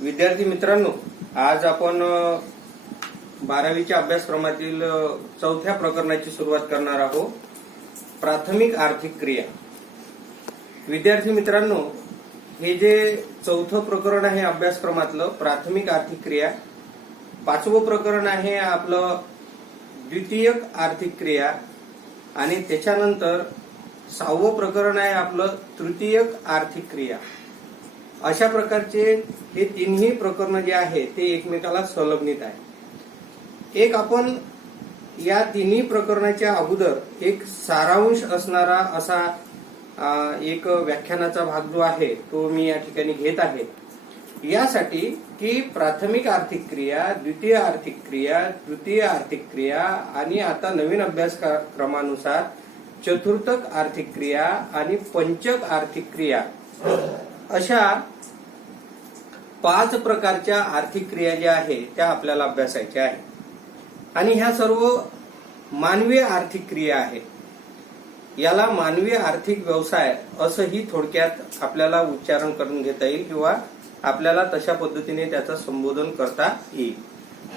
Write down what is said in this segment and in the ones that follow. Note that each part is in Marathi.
विद्यार्थी मित्रांनो, आज आपण 12वीच्या अभ्यासक्रमातील चौथ्या प्रकरणाची सुरुवात करणार आहोत. प्राथमिक आर्थिक क्रिया. विद्यार्थी मित्रांनो, हे जे चौथं प्रकरण आहे अभ्यासक्रमातलं प्राथमिक आर्थिक क्रिया, पाचवं प्रकरण आहे आपलं द्वितीयक आर्थिक क्रिया आणि त्याच्यानंतर 6वं प्रकरण आहे आपलं तृतीयक आर्थिक क्रिया. अशा प्रकारचे हे तिन्ही प्रकरण जे आहे ते एकमेकाला संलग्नित आहे. एक आपण या तिन्ही प्रकरणाच्या अगोदर एक सारांश असणारा असा एक व्याख्यानाचा भाग जो आहे तो मी या ठिकाणी घेत आहे, यासाठी की प्राथमिक आर्थिक क्रिया, द्वितीय आर्थिक क्रिया, तृतीय आर्थिक क्रिया आणि आता नवीन अभ्यासक्रमानुसार चतुर्थक आर्थिक क्रिया आणि पंचक आर्थिक क्रिया अशा 5 प्रकारच्या आर्थिक क्रिया ज्या आहेत त्या आपल्याला अभ्यासायच्या आहेत. आणि ह्या सर्व मानवीय आर्थिक क्रिया आहेत. याला मानवीय आर्थिक व्यवसाय असंही थोडक्यात आपल्याला उच्चारण करून घेता येईल किंवा आपल्याला तशा पद्धतीने त्याचं संबोधन करता येईल.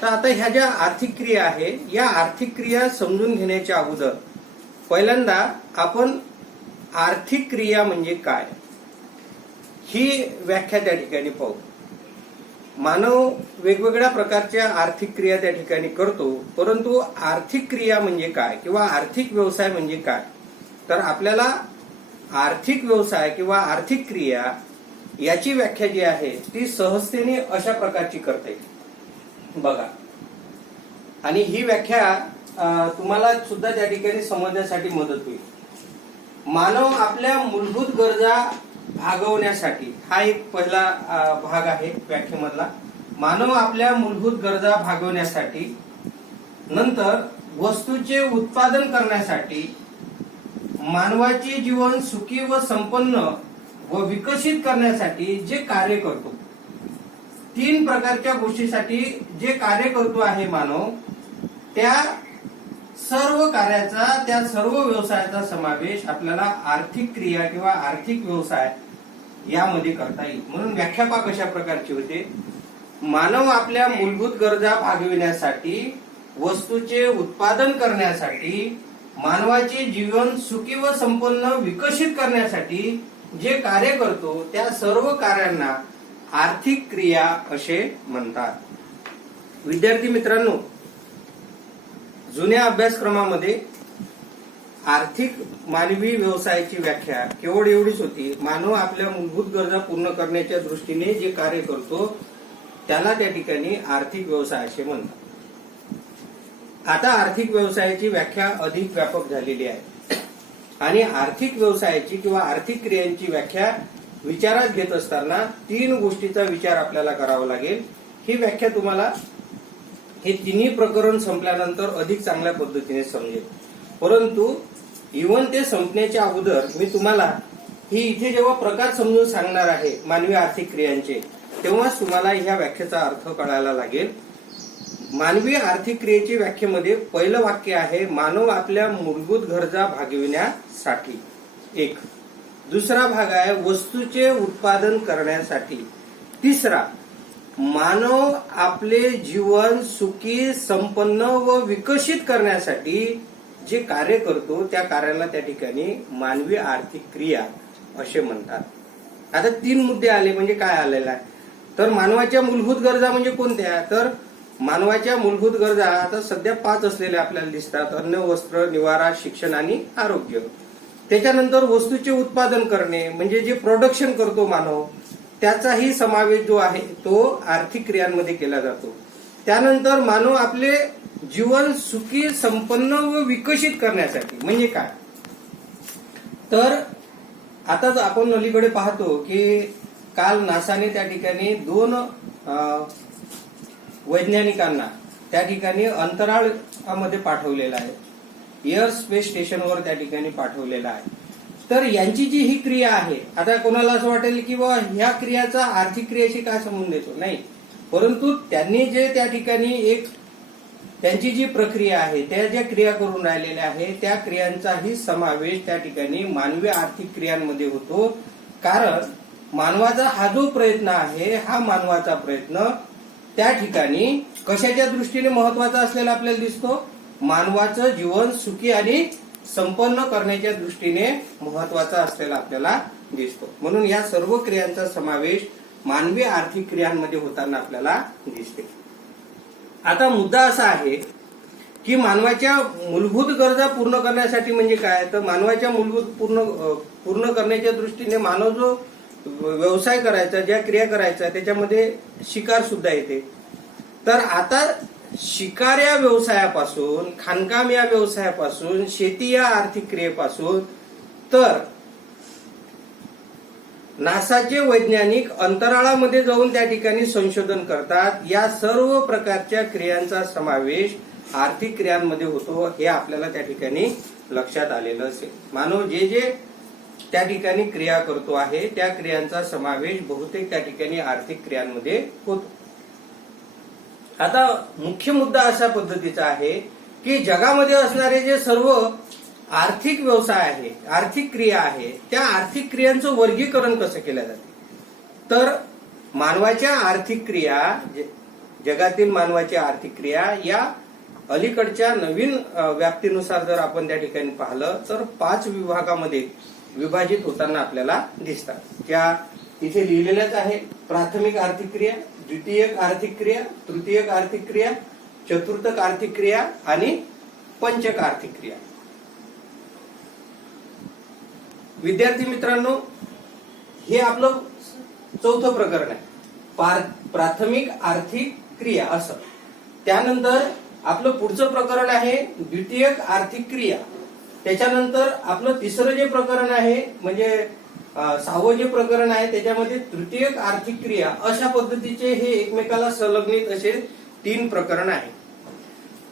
तर आता ह्या ज्या आर्थिक क्रिया आहे, या आर्थिक क्रिया समजून घेण्याच्या अगोदर पहिल्यांदा आपण आर्थिक क्रिया म्हणजे काय ही व्याख्या त्या ठिकाणी पाहू. मानव वेगवेगळ्या प्रकारच्या आर्थिक क्रिया त्या ठिकाणी करतो, परंतु आर्थिक क्रिया म्हणजे काय किंवा आर्थिक व्यवसाय म्हणजे काय, तर आपल्याला आर्थिक व्यवसाय किंवा आर्थिक क्रिया याची व्याख्या जी आहे ती सहजतेने अशा प्रकारची करता येईल बघा. आणि ही व्याख्या तुम्हाला सुद्धा त्या ठिकाणी समजण्यासाठी मदत होईल. मानव आपल्या मूलभूत गरजा भागवण्यासाठी, हा एक पहिला भाग आहे व्याख्येमधला. मानव आपल्या मूलभूत गरजा भागवण्यासाठी, नंतर वस्तूचे उत्पादन करण्यासाठी, मानवाचे जीवन सुखी व संपन्न व विकसित करण्यासाठी जे कार्य करतो, 3 प्रकारच्या गोष्टीसाठी जे कार्य करतो आहे मानव, त्या सर्व कार्याचा, त्या सर्व व्यवसायाचा समावेश आपल्याला आर्थिक क्रिया किंवा आर्थिक व्यवसाय यामध्ये करता येईल. म्हणून व्याख्या कशा प्रकारची होते. मानव आपल्या मूलभूत गरजा भागविण्यासाठी, वस्तूचे उत्पादन करण्यासाठी, मानवाचे जीवन सुखी व संपन्न विकसित करण्यासाठी जे कार्य करतो त्या सर्व कार्यांना आर्थिक क्रिया असे म्हणतात. विद्यार्थी मित्रांनो, जुन्या अभ्यासक्रमामध्ये आर्थिक मानवी व्यवसायाची व्याख्या केवळ एवढीच होती. मानव आपल्या मूलभूत गरजा पूर्ण करण्याच्या दृष्टीने जे कार्य करतो त्याला त्या ठिकाणी आर्थिक व्यवसाय असे म्हणतात. आता आर्थिक व्यवसायाची व्याख्या अधिक व्यापक झालेली आहे आणि आर्थिक व्यवसायाची किंवा आर्थिक क्रियांची व्याख्या विचारात घेत असताना 3 गोष्टीचा विचार आपल्याला करावा लागेल. ही व्याख्या तुम्हाला हे तिन्ही प्रकरण संपल्यानंतर अधिक चांगल्या पद्धतीने समजेल. परंतु इव्हन ते संपण्याच्या अगोदर मी तुम्हाला ही इथे जेव्हा प्रकार समजून सांगणार आहे मानवी आर्थिक क्रियांचे, तेव्हाच तुम्हाला ह्या व्याख्येचा अर्थ कळायला लागेल. मानवी आर्थिक क्रियेची व्याख्येमध्ये पहिलं वाक्य आहे मानव आपल्या मूलभूत गरजा भागविण्यासाठी. एक. दुसरा भाग आहे वस्तूचे उत्पादन करण्यासाठी. तिसरा, मानव आपले जीवन सुखी, संपन्न व विकसित करण्यासाठी जे कार्य करतो त्या कार्याला त्या ठिकाणी मानवी आर्थिक क्रिया असे म्हणतात. आता 3 मुद्दे आले म्हणजे काय आलेला आहे, तर मानवाच्या मूलभूत गरजा म्हणजे कोणत्या, तर मानवाच्या मूलभूत गरजा आता सध्या 5 असलेल्या आपल्याला दिसतात. अन्न, वस्त्र, निवारा, शिक्षण आणि आरोग्य. त्याच्यानंतर वस्तूचे उत्पादन करणे म्हणजे जे प्रोडक्शन करतो मानव, त्याचाही समावेश जो आहे तो आर्थिक क्रियांमध्ये केला जातो. त्यानंतर मानव आपले जीवन सुखी, संपन्न व विकसित करण्यासाठी म्हणजे काय, तर आताच आपण अलीकडे पाहतो की काल नासाने त्या ठिकाणी 2 वैज्ञानिकांना त्या ठिकाणी अंतराळामध्ये पाठवलेलं आहे, एअर स्पेस स्टेशनवर त्या ठिकाणी पाठवलेलं आहे. तर यांची जी ही क्रिया आहे, आता कोणाला असं वाटेल की बा ह्या क्रियाचा आर्थिक क्रियेशी काय संबंध येतो, नाही. परंतु त्यांनी जे त्या ठिकाणी एक त्यांची जी प्रक्रिया आहे, त्या ज्या क्रिया करून राहिलेल्या आहे त्या क्रियांचाही समावेश त्या ठिकाणी मानवी आर्थिक क्रियांमध्ये होतो. कारण मानवाचा हा जो प्रयत्न आहे, हा मानवाचा प्रयत्न त्या ठिकाणी कशाच्या दृष्टीने महत्वाचा असलेला आपल्याला दिसतो? मानवाचं जीवन सुखी आणि संपन्न करण्याच्या दृष्टीने महत्वाचा असलेला आपल्याला दिसतो. म्हणून या सर्व क्रियांचा समावेश मानवी आर्थिक क्रियांमध्ये होताना आपल्याला दिसते. आता मुद्दा असा आहे की मानवाच्या मूलभूत गरजा पूर्ण करण्यासाठी म्हणजे काय, तर मानवाच्या मूलभूत पूर्ण करण्याच्या दृष्टीने मानव जो व्यवसाय करायचा, ज्या क्रिया करायचा, त्याच्यामध्ये शिकार सुद्धा येते. तर आता शिकार या व्यवसायापासून, खाणकाम या व्यवसायापासून, शेती या आर्थिक क्रियेपासून तर नासाचे वैज्ञानिक अंतराळामध्ये जाऊन त्या ठिकाणी संशोधन करतात. या सर्व प्रकारच्या क्रियांचा समावेश आर्थिक क्रियांमध्ये होतो, हे आपल्याला त्या ठिकाणी लक्षात आलेलं असेल. मानव जे जे त्या ठिकाणी क्रिया करतो आहे, त्या क्रियांचा समावेश बहुतेक त्या ठिकाणी आर्थिक क्रियांमध्ये होतो. आता मुख्य मुद्दा अशा पद्धतीचा आहे की जगामध्ये असणारे जे सर्व आर्थिक व्यवसाय आहे, आर्थिक क्रिया आहे, त्या आर्थिक क्रियांचं वर्गीकरण कसं केलं जाते. तर मानवाच्या आर्थिक क्रिया, जगातील मानवाच्या आर्थिक क्रिया या अलीकडच्या नवीन व्याप्तीनुसार जर आपण त्या ठिकाणी पाहिलं तर 5 विभागामध्ये विभाजित होताना आपल्याला दिसतात. ज्या इथे लिहिलेल्याच आहे: प्राथमिक आर्थिक क्रिया, द्वितीयक आर्थिक क्रिया, तृतीयक आर्थिक क्रिया, चतुर्थक आर्थिक क्रिया आणि पंचक आर्थिक क्रिया. विद्यार्थी मित्रांनो, हे आपलं चौथं प्रकरण आहे, प्राथमिक आर्थिक क्रिया असं. त्यानंतर आपलं पुढचं प्रकरण आहे द्वितीयक आर्थिक क्रिया. त्याच्यानंतर आपलं तिसरं जे प्रकरण आहे म्हणजे 6वं जे प्रकरण आहे त्याच्यामध्ये तृतीयक आर्थिक क्रिया. अशा पद्धतीचे हे एकमेकाला संलग्नित असे 3 प्रकरण आहे.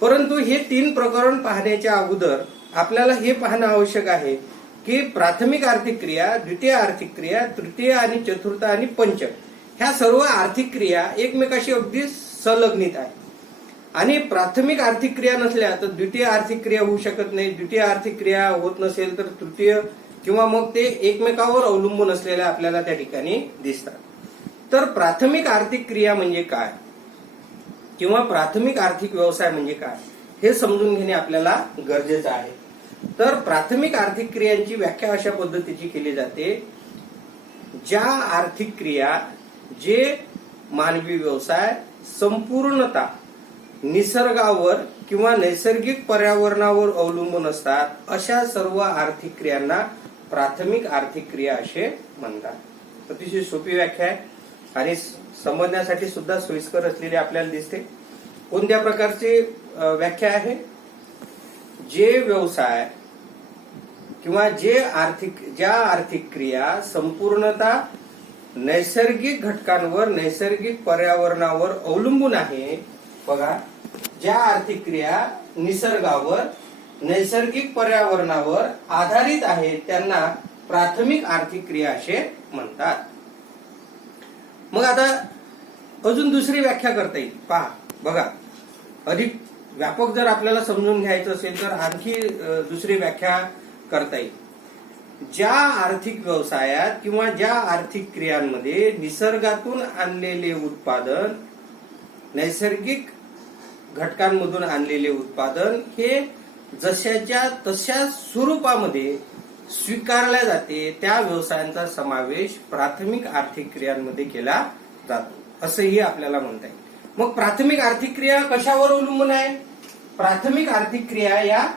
परंतु हे 3 प्रकरण पाहण्याच्या अगोदर आपल्याला हे पाहणं आवश्यक आहे की प्राथमिक आर्थिक क्रिया, द्वितीय आर्थिक क्रिया, तृतीय आणि चतुर्थ आणि पंचक ह्या सर्व आर्थिक क्रिया एकमेकाशी अगदी संलग्नित आहे. आणि प्राथमिक आर्थिक क्रिया नसल्या तर द्वितीय आर्थिक क्रिया होऊ शकत नाही. द्वितीय आर्थिक क्रिया होत नसेल तर तृतीय, किंवा मग ते एकमेकावर अवलंबून असलेल्या आपल्याला त्या ठिकाणी दिसतात. तर प्राथमिक आर्थिक क्रिया म्हणजे काय किंवा प्राथमिक आर्थिक व्यवसाय म्हणजे काय हे समजून घेणे आपल्याला गरजेचं आहे. तर प्राथमिक आर्थिक क्रियांची व्याख्या अशा पद्धतीची केली जाते: ज्या आर्थिक क्रिया, जे मानवी व्यवसाय संपूर्णतः निसर्गावर किंवा नैसर्गिक पर्यावरणावर अवलंबून असतात, अशा सर्व आर्थिक क्रियांना प्राथमिक आर्थिक क्रिया असे म्हणतात. अतिशय सोपी व्याख्या आहे आणि समजण्यासाठी सुद्धा सोयीस्कर असलेली आपल्याला दिसते. कोणत्या प्रकारची व्याख्या आहे? जे व्यवसाय किंवा ज्या आर्थिक क्रिया संपूर्णतः नैसर्गिक घटकांवर, नैसर्गिक पर्यावरणावर अवलंबून आहे. बघा, ज्या आर्थिक क्रिया निसर्गावर, नैसर्गिक पर्यावरणावर आधारित आहेत त्यांना प्राथमिक आर्थिक क्रिया असे म्हणतात. मग आता अजून दुसरी व्याख्या करता येईल. पहा, बघा, अधिक व्यापक जर आपल्याला समजून घ्यायचं असेल तर आणखी दुसरी व्याख्या करता येईल. ज्या आर्थिक व्यवसायात किंवा ज्या आर्थिक क्रियांमध्ये निसर्गातून आणलेले उत्पादन, नैसर्गिक घटकांमधून आणलेले उत्पादन हे जशाच्या तशा स्वरूपामध्ये स्वीकारल्या जाते, त्या व्यवसायांचा समावेश प्राथमिक आर्थिक क्रियांमध्ये केला जातो, असंही आपल्याला म्हणता येईल. मग प्राथमिक आर्थिक क्रिया कशावर अवलंबून आहे? प्राथमिक आर्थिक क्रिया या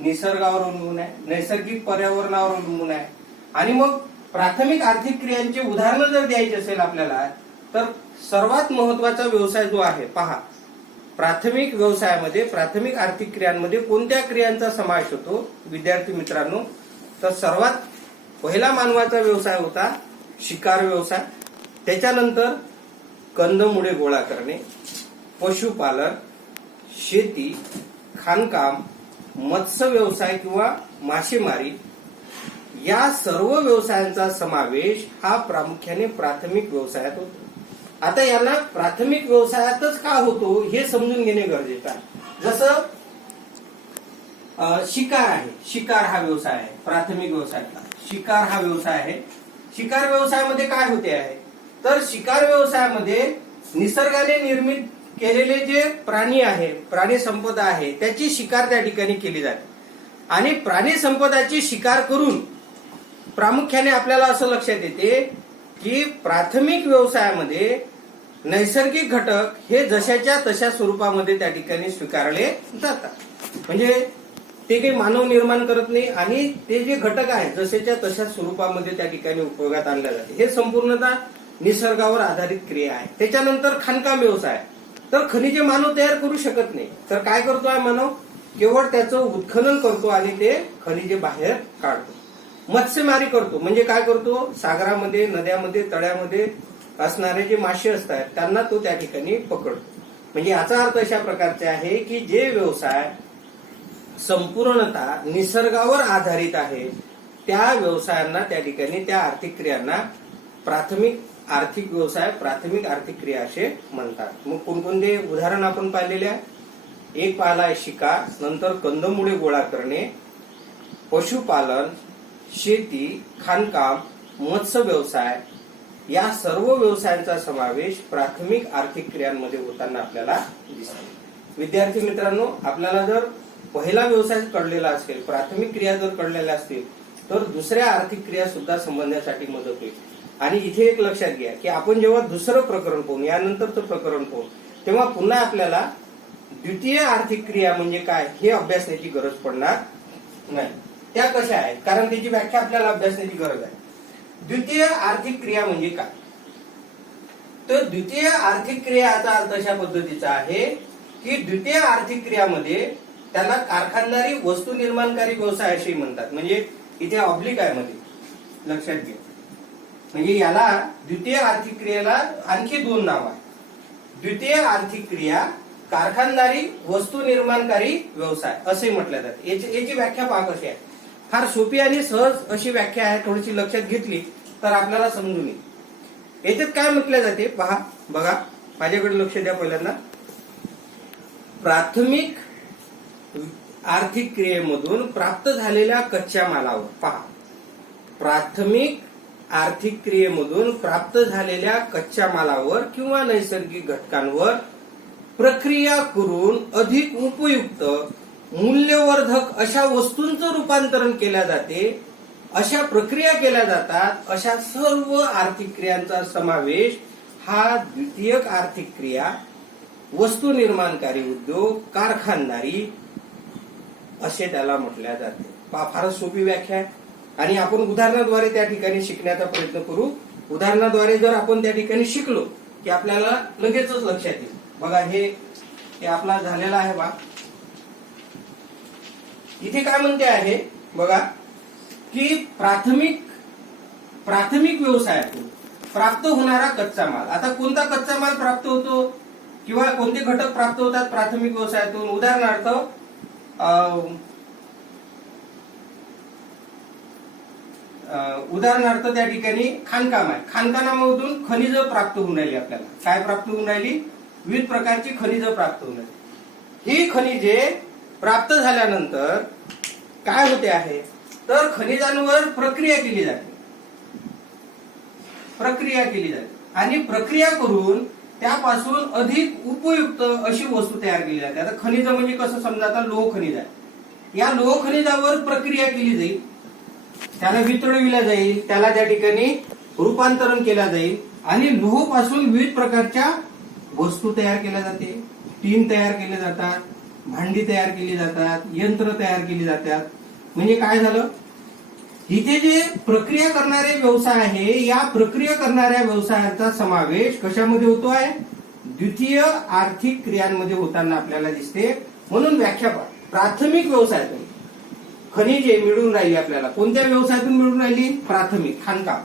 निसर्गावर अवलंबून आहे, नैसर्गिक पर्यावरणावर अवलंबून आहे. आणि मग प्राथमिक आर्थिक क्रियांचे उदाहरणं जर द्यायचे असेल आपल्याला तर सर्वात महत्वाचा व्यवसाय जो आहे, पहा, प्राथमिक व्यवसायामध्ये, प्राथमिक आर्थिक क्रियांमध्ये कोणत्या क्रियांचा समावेश होतो विद्यार्थी मित्रांनो? तर सर्वात पहिला मानवाचा व्यवसाय होता शिकार व्यवसाय. त्याच्यानंतर कंदमुळे गोळा करणे, पशुपालन, शेती, खाणकाम, मत्स्य व्यवसाय किंवा मासेमारी या सर्व व्यवसायांचा समावेश हा प्रामुख्याने प्राथमिक व्यवसायात होतो. आता यांना प्राथमिक व्यवसायातच का होतो हे समजून घेणे गरजेचं आहे. जसं शिकार आहे, शिकार हा व्यवसाय आहे प्राथमिक व्यवसायातला. शिकार हा व्यवसाय आहे. शिकार व्यवसायामध्ये काय होते आहे, तर शिकार व्यवसायामध्ये निसर्गाने निर्मित केलेले जे प्राणी आहे, प्राणी संपदा आहे, त्याची शिकार त्या ठिकाणी केली जाते. आणि प्राणी संपदाची शिकार करून प्रामुख्याने आपल्याला असं लक्षात येते की प्राथमिक व्यवसायामध्ये नैसर्गिक घटक हे जशाच्या तशा स्वरूपामध्ये त्या ठिकाणी स्वीकारले जातात. म्हणजे ते काही मानव निर्माण करत नाही आणि ते जे घटक आहेत जसेच्या तशा स्वरूपामध्ये त्या ठिकाणी उपयोगात आणले जाते. हे संपूर्णतः निसर्गावर आधारित क्रिया आहे. त्याच्यानंतर खाणकाम व्यवसाय, तर खनिजे मानव तयार करू शकत नाही, तर काय करतोय मानव, केवळ त्याचं उत्खनन करतो आणि ते खनिजे बाहेर काढतो. मत्स्यमारी करतो, म्हणजे काय करतो, सागरामध्ये, नद्यामध्ये, तळ्यामध्ये असणारे जे मासे असतात त्यांना तो त्या ठिकाणी पकडतो. म्हणजे याचा अर्थ अशा प्रकारचे आहे की जे व्यवसाय संपूर्णतः निसर्गावर आधारित आहे त्या व्यवसायांना त्या ठिकाणी, त्या आर्थिक क्रियांना प्राथमिक आर्थिक व्यवसाय, प्राथमिक आर्थिक क्रिया असे म्हणतात. मग कोणकोणते उदाहरण आपण पाहिलेले आहे, एक पाहिला आहे शिकार, नंतर कंदमुळे गोळा करणे, पशुपालन, शेती, खाणकाम, मत्स्य व्यवसाय, या सर्व व्यवसायांचा समावेश प्राथमिक आर्थिक क्रियांमध्ये होताना आपल्याला दिसतो. विद्यार्थी मित्रांनो, आपल्याला जर पहिला व्यवसाय कळलेला असेल, प्राथमिक क्रिया जर कळलेल्या असतील तर दुसऱ्या आर्थिक क्रिया सुद्धा समजण्यासाठी मदत होईल. आणि इथे एक लक्षात घ्या की आपण जेव्हा दुसरं प्रकरण पाहू, यानंतरचं प्रकरण पाहू, तेव्हा पुन्हा आपल्याला द्वितीय आर्थिक क्रिया म्हणजे काय हे अभ्यासण्याची गरज पडणार नाही. त्या कशा आहेत, कारण त्याची व्याख्या आपल्याला अभ्यासण्याची गरज आहे. द्वितीय आर्थिक क्रिया म्हणजे काय, तर द्वितीय आर्थिक क्रियाचा अर्थ अशा पद्धतीचा आहे की द्वितीय आर्थिक क्रियामध्ये त्याला कारखानदारी वस्तू निर्माणकारी व्यवसाय असे म्हणतात. म्हणजे इथे ऑब्लिक आहे मध्ये, लक्षात घ्या. म्हणजे याला द्वितीय आर्थिक क्रियेला आणखी दोन नाव आहे. द्वितीय आर्थिक क्रिया कारखानदारी वस्तू निर्माणकारी व्यवसाय असे म्हटले जाते. याची व्याख्या पहा कशी आहे, फार सोपी आणि सहज अशी व्याख्या आहे. थोडीशी लक्षात घेतली तर आपल्याला समजून येईल. याच्यात काय म्हटले जाते पहा, बघा माझ्याकडे लक्ष द्या. पहिल्यांदा प्राथमिक आर्थिक क्रियेमधून प्राप्त झालेल्या कच्च्या मालावर, पहा प्राथमिक आर्थिक क्रियेमधून प्राप्त झालेल्या कच्च्या मालावर किंवा नैसर्गिक घटकांवर प्रक्रिया करून अधिक उपयुक्त मूल्यवर्धक अशा वस्तूंचं रूपांतरण केल्या जाते, अशा प्रक्रिया केल्या जातात. अशा सर्व आर्थिक क्रियांचा समावेश हा द्वितीयक आर्थिक क्रिया, वस्तू निर्माणकारी उद्योग, कारखानदारी असे त्याला म्हटल्या जाते. फारच सोपी व्याख्या आहे आणि आपण उदाहरणाद्वारे त्या ठिकाणी शिकण्याचा प्रयत्न करू. उदाहरणाद्वारे जर आपण त्या ठिकाणी शिकलो की आपल्याला लगेचच लक्षात येईल. बघा हे आपला झालेला आहे बा. इथे काय म्हणते आहे बघा की प्राथमिक व्यवसायातून प्राप्त होणारा कच्चा माल. आता कोणता कच्चा माल प्राप्त होतो किंवा कोणते घटक प्राप्त होतात प्राथमिक व्यवसायातून, उदाहरणार्थ त्या ठिकाणी खाणकाम आहे. खाणकामामधून खनिज प्राप्त होऊन राहिली. आपल्याला काय प्राप्त होऊन राहिली, विविध प्रकारची खनिज प्राप्त होऊन राहिली. ही खनिजे प्राप्त झाल्यानंतर काय होते आहे, तर खनिजांवर प्रक्रिया केली जाते आणि प्रक्रिया करून त्यापासून अधिक उपयुक्त अशी वस्तू तयार केली जाते. आता खनिज म्हणजे कसं, समजा आता लोह खनिज आहे, या लोह खनिजावर प्रक्रिया केली जाईल, त्याला वितळविला जाईल, त्याला त्या ठिकाणी रूपांतरण केलं जाईल आणि लोह पासून विविध प्रकारच्या वस्तू तयार केल्या जाते. टीन तयार केले जातात, भांडी तयार केली जातात, यंत्र तयार केली जातात. म्हणजे काय झालं, इथे जे प्रक्रिया करणारे व्यवसाय आहे, या प्रक्रिया करणाऱ्या व्यवसायाचा समावेश कशामध्ये होतो आहे, द्वितीय आर्थिक क्रियांमध्ये होताना आपल्याला दिसते. म्हणून व्याख्या पहा, प्राथमिक व्यवसायातून खनिजे मिळून राहिली. आपल्याला कोणत्या व्यवसायातून मिळून राहिली, प्राथमिक खाणकाम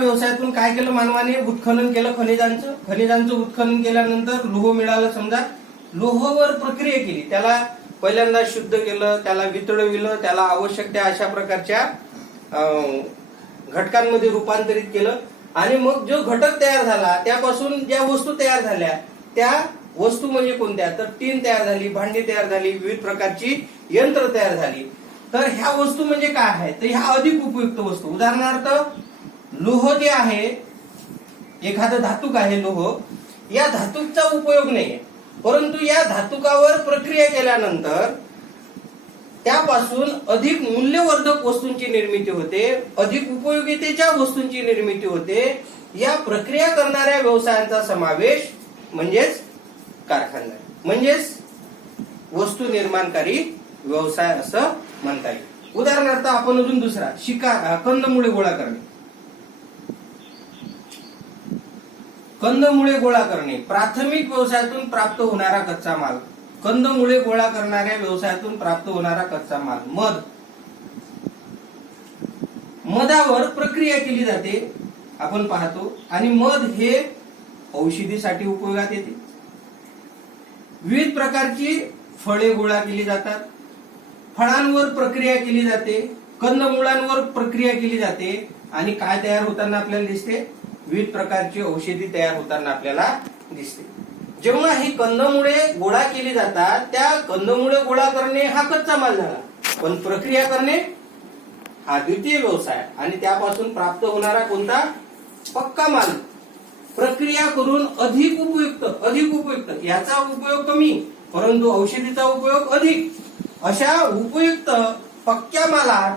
व्यवसायातून काय केलं मानवाने, उत्खनन केलं खनिजांचं उत्खनन केल्यानंतर लोह मिळालं. समजा लोहावर प्रक्रिया केली, त्याला पहिल्यांदा शुद्ध केलं, त्याला वितळविलं, त्याला आवश्यक त्या अशा प्रकारच्या घटकांमध्ये रूपांतरित केलं आणि मग जो घटक तयार झाला त्यापासून ज्या वस्तू तयार झाल्या त्या वस्तू म्हणजे कोणत्या, तर टीन तयार झाली, भांडी तयार झाली, विविध प्रकारची यंत्र तयार झाली. तर ह्या वस्तू म्हणजे काय आहे, तर ह्या अधिक उपयुक्त वस्तू. उदाहरणार्थ लोह जे आहे, एखादं धातूक आहे लोह, या धातूकचा उपयोग नाहीये, परंतु या धातुकावर प्रक्रिया केल्यानंतर त्यापासून अधिक मूल्यवर्धक वस्तूंची निर्मिती होते, अधिक उपयोगितेच्या वस्तूंची निर्मिती होते. या प्रक्रिया करणाऱ्या व्यवसायांचा समावेश म्हणजेच कारखाना, म्हणजेच वस्तू निर्माणकारी व्यवसाय असं म्हणता येईल. उदाहरणार्थ आपण अजून दुसरा कंदमुळे गोळा करणे. कंदमुळे गोळा करणे प्राथमिक व्यवसायातून प्राप्त होणारा कच्चा माल. कंदमुळे गोळा करणाऱ्या व्यवसायातून प्राप्त होणारा कच्चा माल. मधावर प्रक्रिया केली जाते आपण पाहतो, आणि मध हे औषधीसाठी उपयोगात येते. विविध प्रकारची फळे गोळा केली जातात, फळांवर प्रक्रिया केली जाते, कंदमुळांवर प्रक्रिया केली जाते, आणि काय तयार होताना आपल्याला दिसते, विविध प्रकारची औषधी तयार होताना आपल्याला दिसते. जेव्हा ही कंदमुळे गोळा केली जातात, त्या कंदमुळे गोळा करणे हा कच्चा माल झाला, पण प्रक्रिया करणे हा द्वितीय व्यवसाय, आणि त्यापासून प्राप्त होणारा कोणता, पक्का माल. प्रक्रिया करून अधिक उपयुक्त, याचा उपयोग कमी परंतु औषधीचा उपयोग अधिक, अशा उपयुक्त पक्क्या मालात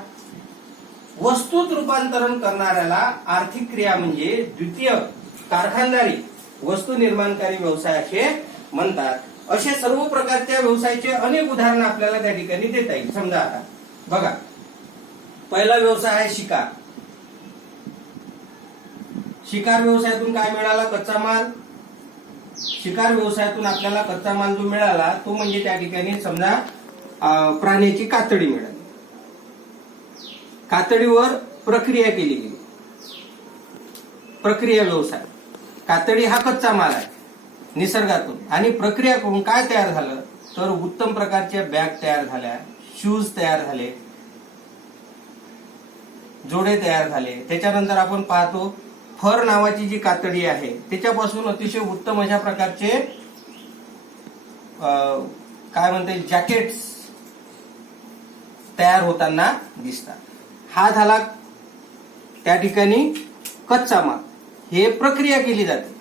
वस्तूत रूपांतरण करणाऱ्याला आर्थिक क्रिया म्हणजे द्वितीय कारखानदारी वस्तू निर्माणकारी व्यवसाय असे म्हणतात. असे सर्व प्रकारच्या व्यवसायाचे अनेक उदाहरणं आपल्याला त्या ठिकाणी देता येईल. समजा आता बघा, पहिला व्यवसाय आहे शिकार. शिकार व्यवसायातून काय मिळाला, कच्चा माल. शिकार व्यवसायातून आपल्याला कच्चा माल जो मिळाला तो म्हणजे त्या ठिकाणी समजा प्राण्याची कातडी मिळाली. कातडीवर प्रक्रिया केली गेली, प्रक्रिया व्यवसाय. कातडी हा कच्चा माल आहे निसर्गातून, आणि प्रक्रिया करून काय तयार झालं, तर उत्तम प्रकारच्या बॅग तयार झाल्या, शूज तयार झाले, जोडे तयार झाले. त्याच्यानंतर आपण पाहतो फर नावाची जी कातडी आहे त्याच्यापासून अतिशय उत्तम अशा प्रकारचे काय म्हणता येईल जॅकेट्स तयार होताना दिसतात. हा झाला त्या ठिकाणी कच्चा माल. हे प्रक्रिया केली जाते,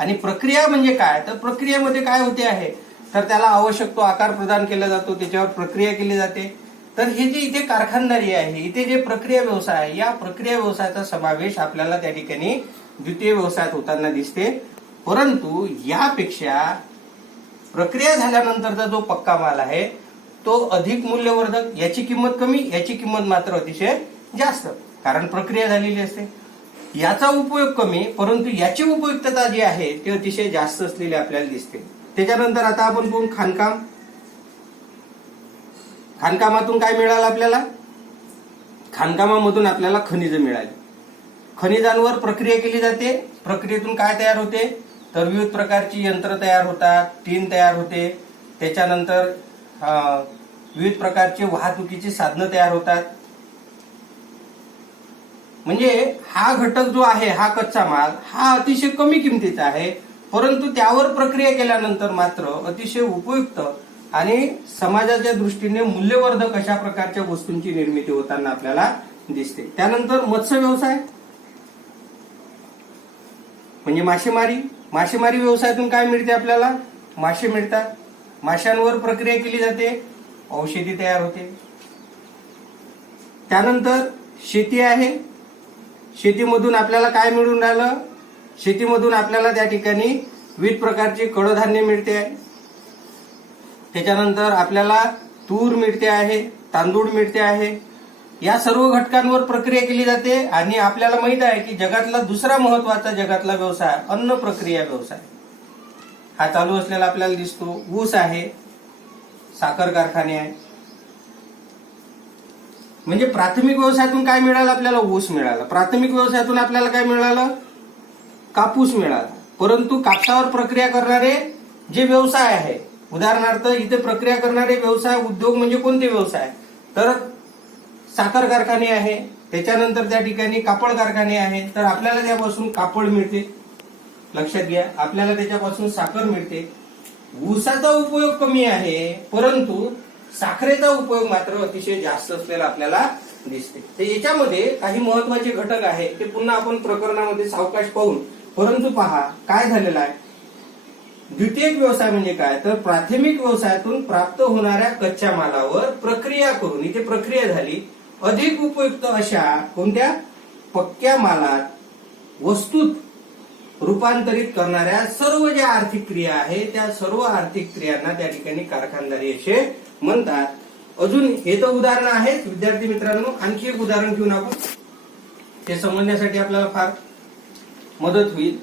आणि प्रक्रिया म्हणजे काय, तर प्रक्रियेमध्ये काय होते आहे, तर त्याला आवश्यक तो आकार प्रदान केला जातो, त्याच्यावर प्रक्रिया केली जाते. तर हे जे इथे कारखानदारी आहे, इथे जे प्रक्रिया व्यवसाय आहे, या प्रक्रिया व्यवसायाचा समावेश आपल्याला त्या ठिकाणी द्वितीय व्यवसायात होताना दिसते. परंतु यापेक्षा प्रक्रिया झाल्यानंतरचा जो पक्का माल आहे तो अधिक मूल्यवर्धक, याची किंमत कमी, याची किंमत मात्र अतिशय जास्त, कारण प्रक्रिया झालेली असते. याचा उपयोग कमी परंतु याची उपयुक्तता जी आहे ती अतिशय जास्त असलेली आपल्याला दिसते. त्याच्यानंतर आता आपण पाहू खाणकाम. खाणकामातून काय मिळालं आपल्याला, खाणकामामधून आपल्याला खनिज मिळाली. खनिजांवर प्रक्रिया केली जाते, प्रक्रियेतून काय तयार होते, तर विविध प्रकारची यंत्र तयार होतात, टीन तयार होते. त्याच्यानंतर विविध प्रकारचे वाहतुकीची साधनं तयार होतात. म्हणजे हा घटक जो आहे, हा कच्चा माल हा अतिशय कमी किमतीचा आहे, परंतु त्यावर प्रक्रिया केल्यानंतर मात्र अतिशय उपयुक्त आणि समाजाच्या दृष्टीने मूल्यवर्धक अशा प्रकारच्या वस्तूंची निर्मिती होताना आपल्याला दिसते. त्यानंतर मत्स्य व्यवसाय म्हणजे मासेमारी. मासेमारी व्यवसायातून काय मिळते आपल्याला, मासे मिळतात. माशांवर प्रक्रिया केली जाते, औषधी तयार होते. त्यानंतर शेती आहे. शेतीमधून आपल्याला काय मिळून राहिलं, शेतीमधून आपल्याला त्या ठिकाणी विविध प्रकारचे कडधान्य मिळते आहे. त्याच्यानंतर आपल्याला तूर मिळते आहे, तांदूळ मिळते आहे. या सर्व घटकांवर प्रक्रिया केली जाते. आणि आपल्याला माहित आहे की जगातला दुसरा महत्वाचा जगातला व्यवसाय अन्न प्रक्रिया व्यवसाय हा चालू असलेला आपल्याला दिसतो. ऊस आहे, साखर कारखाने आहे. म्हणजे प्राथमिक व्यवसायातून काय मिळालं आपल्याला, ऊस मिळाला. प्राथमिक व्यवसायातून आपल्याला काय मिळालं, कापूस मिळाला. परंतु कापसावर प्रक्रिया करणारे जे व्यवसाय आहे, उदाहरणार्थ इथे प्रक्रिया करणारे व्यवसाय उद्योग म्हणजे कोणते व्यवसाय, तर साखर कारखाने आहे. त्याच्यानंतर त्या ठिकाणी कापड कारखाने आहे. तर आपल्याला त्यापासून कापड मिळते, लक्षात घ्या. आपल्याला त्याच्यापासून साखर मिळते. ऊसाचा उपयोग कमी आहे परंतु साखरेचा उपयोग मात्र अतिशय जास्त असलेला आपल्याला दिसते. तर याच्यामध्ये काही महत्वाचे घटक आहे ते पुन्हा आपण प्रकरणामध्ये सावकाश पाहून, परंतु पहा काय झालेलं आहे. द्वितीयक व्यवसाय म्हणजे काय, तर प्राथमिक व्यवसायातून प्राप्त होणाऱ्या कच्च्या मालावर प्रक्रिया करून, इथे प्रक्रिया झाली, अधिक उपयुक्त अशा कोणत्या पक्क्या मालात वस्तूत रूपांतरित करणाऱ्या सर्व ज्या आर्थिक क्रिया आहे त्या सर्व आर्थिक क्रियांना त्या ठिकाणी कारखानदारी असे म्हणतात. अजून हे तर उदाहरण आहेत विद्यार्थी मित्रांनो. आणखी एक उदाहरण घेऊन आपण ते समजण्यासाठी आपल्याला फार मदत होईल.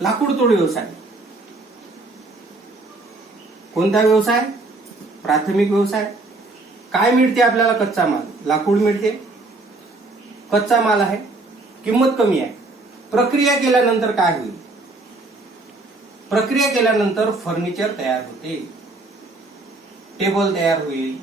लाकूड तोड व्यवसाय. कोणता व्यवसाय? प्राथमिक व्यवसाय. काय मिळते आपल्याला? कच्चा माल, लाकूड मिळते, कच्चा माल आहे, किंमत कमी आहे. प्रक्रिया केल्यानंतर काय होईल? प्रक्रिया केल्यानंतर फर्निचर तयार होते, टेबल तयार होईल.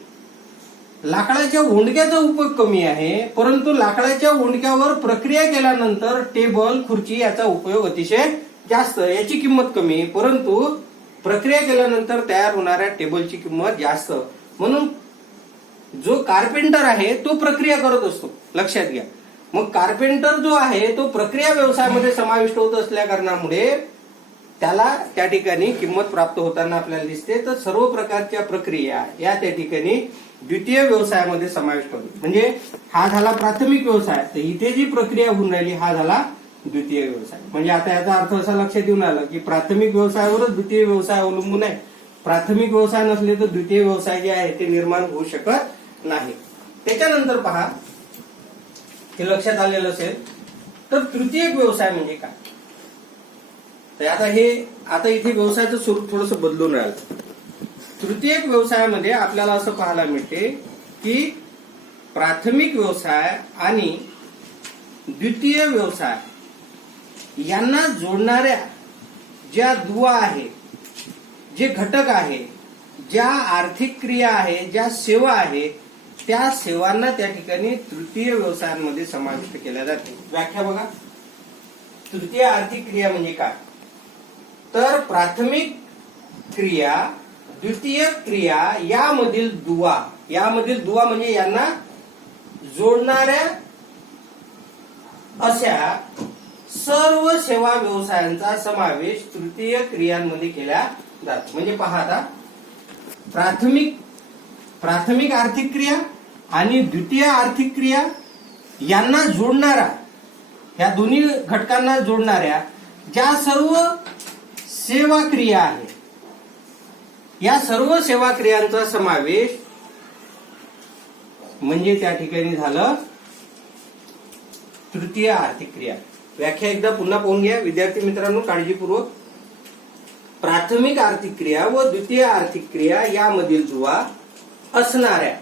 लाकडाच्या ओंडक्याचा उपयोग कमी आहे, परंतु लाकडाच्या ओंडक्यावर प्रक्रिया केल्यानंतर टेबल, खुर्ची याचा उपयोग अतिशय जास्त. याची किंमत कमी, परंतु प्रक्रिया केल्यानंतर तयार होणाऱ्या टेबलची किंमत जास्त. म्हणून जो कार्पेंटर आहे तो प्रक्रिया करत असतो, लक्षात घ्या. मग कार्पेंटर जो आहे तो प्रक्रिया व्यवसायामध्ये समाविष्ट होत असल्या कारणामुळे त्याला त्या ठिकाणी किंमत प्राप्त होताना आपल्याला दिसते. तर सर्व प्रकारच्या प्रक्रिया या त्या ठिकाणी द्वितीय व्यवसायामध्ये समाविष्ट होते. म्हणजे हा झाला प्राथमिक व्यवसाय, तर इथे जी प्रक्रिया होऊन राहिली हा झाला द्वितीय व्यवसाय. म्हणजे आता याचा अर्थ असा लक्षात येऊन आला की प्राथमिक व्यवसायावरच द्वितीय व्यवसाय अवलंबून आहे. प्राथमिक व्यवसाय नसले तर द्वितीय व्यवसाय जे आहे ते निर्माण होऊ शकत नाही. त्याच्यानंतर पहा, हे लक्षात आलेलं असेल तर तृतीयक व्यवसाय म्हणजे काय. तर आता इथे व्यवसायाचं स्वरूप थोडंसं बदलून राहिलं. तृतीयक व्यवसायामध्ये आपल्याला असं पाहायला मिळते की प्राथमिक व्यवसाय आणि द्वितीय व्यवसाय यांना जोडणाऱ्या ज्या दुवा आहे, जे घटक आहे, ज्या आर्थिक क्रिया आहे, ज्या सेवा आहे, त्या सेवांना त्या ठिकाणी तृतीय व्यवसायांमध्ये समाविष्ट केल्या जाते. व्याख्या बघा. तृतीय आर्थिक क्रिया म्हणजे काय, तर प्राथमिक क्रिया, द्वितीय क्रिया यामधील दुवा म्हणजे यांना जोडणाऱ्या अशा सर्व सेवा व्यवसायांचा समावेश तृतीय क्रियांमध्ये केला जातो. म्हणजे पहा, आता प्राथमिक आर्थिक क्रिया आणि द्वितीय आर्थिक क्रिया यांना जोडणारा, या दोन्ही घटकांना जोडणाऱ्या ज्या सर्व सेवा क्रिया आहे, या सर्व सेवा क्रियांचा समावेश म्हणजे त्या ठिकाणी झालं तृतीय आर्थिक क्रिया. व्याख्या एकदा पुन्हा पाहून घ्या विद्यार्थी मित्रांनो काळजीपूर्वक. प्राथमिक आर्थिक क्रिया व द्वितीय आर्थिक क्रिया यामधील दुवा असणाऱ्या